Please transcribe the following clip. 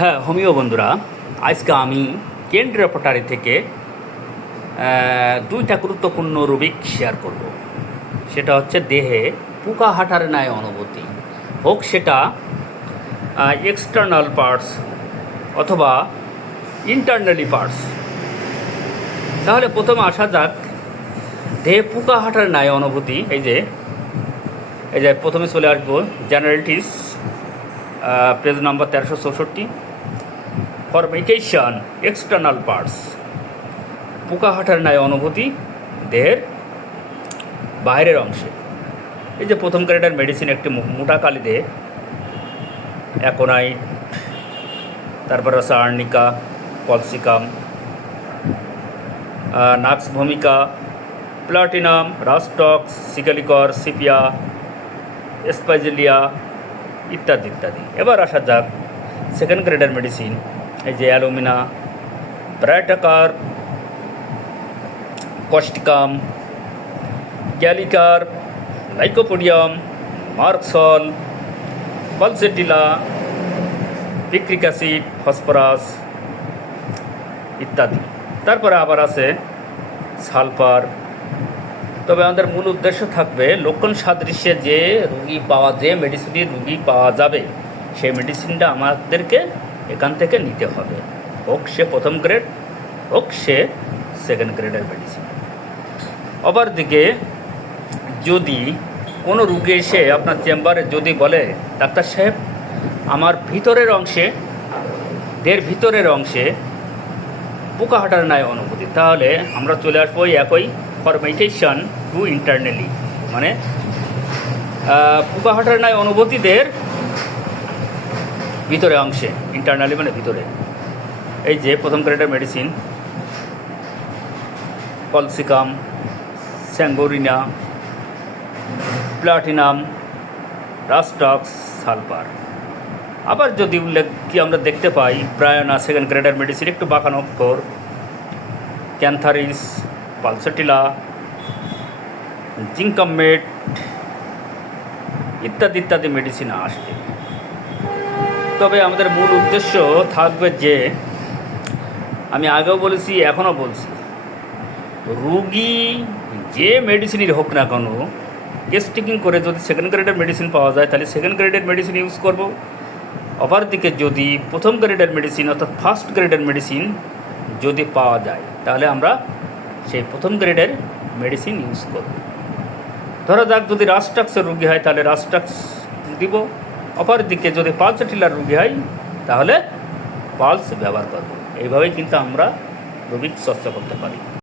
হ্যাঁ হোমিও বন্ধুরা, আজকে আমি কেন্দ্রীয় পটারি থেকে দুইটা গুরুত্বপূর্ণ রুবিক শেয়ার করব। সেটা হচ্ছে দেহে পোকা হাঁটার ন্যায় অনুভূতি। হোক সেটা এক্সটার্নাল পার্টস অথবা ইন্টারনালি পার্টস তাহলে প্রথমে আসা যাক, দেহে পোকা হাঁটার ন্যায় অনুভূতি, এই যে এই যে প্রথমে চলে আসব জেনারেলিটিস পেজ নাম্বার তেরোশো চৌষট্টি। ফরমেটেশন এক্সটার্নাল পার্টস পোকা হাঁটার ন্যায় অনুভূতি, দেহের বাইরের অংশে। এই যে প্রথম গ্রেডের মেডিসিন একটি মোটা কালি দেহে। অ্যাকোনাইট, তারপর আছে arnica colchicum nux vomica, platinum rhus tox secale cor, sepia, spigelia ইত্যাদি ইত্যাদি। এবার আসা যাক সেকেন্ড গ্রেডের মেডিসিন যে alumina, baryta carb causticum গ্যালিকার lycopodium, merc sol pulsatilla picric acid, phosphorus ইত্যাদি। তারপরে আবার আছে সালফার। তবে আমাদের মূল উদ্দেশ্য থাকবে লক্ষণ সাদৃশ্যে যে রুগী পাওয়া, যে মেডিসিনটি রুগী পাওয়া যাবে, সেই মেডিসিনটা আমাদেরকে এখান থেকে নিতে হবে। হোক সে প্রথম গ্রেড হোক সে সেকেন্ড গ্রেডের মেডিসিন অপর দিকে, যদি কোনো রুগী এসে আপনার চেম্বারে যদি বলে, ডাক্তার সাহেব, আমার ভিতরের অংশে দেড় ভিতরের অংশে পোকা হাঁটার ন্যায় অনুভূতি তাহলে আমরা চলে আসব একই ফরমেটেশন টু ইন্টারনালি মানে পোকা হাঁটার ন্যায় অনুভূতিদের ভিতরে অংশে। ইন্টারনালি মানে ভিতরে। এই যে প্রথম গ্রেডের medicine colchicum sanguinaria platinum rhus tox sulphur আবার যদি উল্লেখ কি আমরা দেখতে পাই ব্রায়না সেকেন্ড গ্রেডের মেডিসিন একটু বাঁকানো অক্ষর ক্যান্থারিস পালসেটিলা জিঙ্কামেট ইত্যাদি ইত্যাদি মেডিসিন আসবে। তবে আমাদের মূল উদ্দেশ্য থাকবে যে, আমি আগেও বলেছি, এখনও বলছি, রুগী যে মেডিসিনই হোক না কেন টেস্টিং করে যদি সেকেন্ড গ্রেডের মেডিসিন পাওয়া যায়, তাহলে সেকেন্ড গ্রেডের মেডিসিন ইউজ করব। অপরদিকে যদি প্রথম গ্রেডের মেডিসিন অর্থাৎ ফার্স্ট গ্রেডের মেডিসিন যদি পাওয়া যায়, তাহলে আমরা সেই প্রথম গ্রেডের মেডিসিন ইউজ করব। ধরা যাক যদি রাস্টাক্সের রুগী হয়, তাহলে রাস্টাক্স দিব। অপরদিকে যদি পালস টিলার রুগী হয়, তাহলে পালস ব্যবহার করব। এইভাবেই কিন্তু আমরা রোগীর চর্চা করতে পারি।